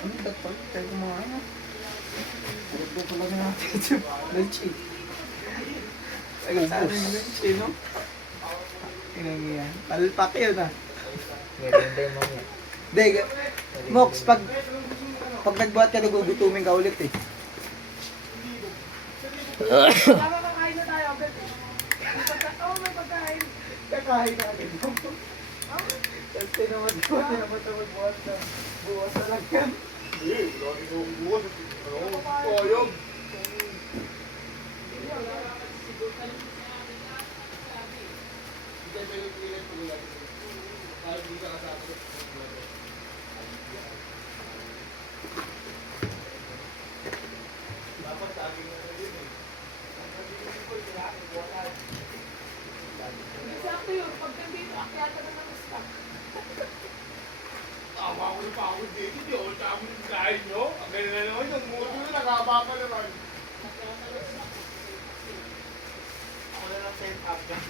Ano ba ito? Tayo kumain na. Ito pala natin ito. Leche. Sana yung leche, no? Inang yan. Palpak yun ah. Maganda yung mga. Hindi, Mox, pag nagbuhat ka, nagugutumin ka ulit eh. Kakain na tayo, bet. May pagkain. Kakain na agad mo. Kasi naman ko, magbuhat na. Buwas na lang yan. Lagi ko buwas. Sayang. Sakto yun, pag nandito, akyata na ng stock. Tawa ko na pa ako dito. Di ako tama yung kain nyo. Ang ganun na naman yung muto na nakaba pa naman. Ako na lang set up dyan.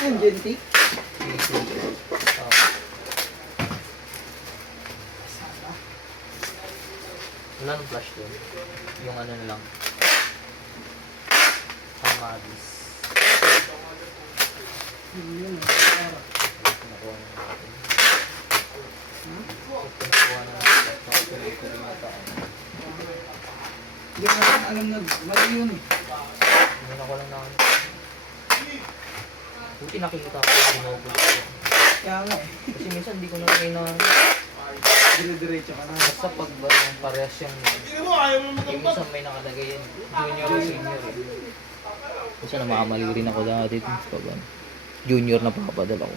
Ayun, Genti. Wala nang flash doon. Yung ano na lang. Hamadis. Yun, Nakuha na natin. Nakuha na natin. Hindi ko natin alam na mali yun eh. Hindi na ko lang na. Buti nakikita ko yung ginobol ko. Kaya nga eh. Kasi minsan hindi ko na kayo na. Dire-diretso ka na. Basta pag ba yung parehas yung. Tingnan mo, ayaw mo Eh, magambak. minsan may nakalagay yan. Junior o senior eh. Minsan namakamali rin ako dati. Junior na papadala ko.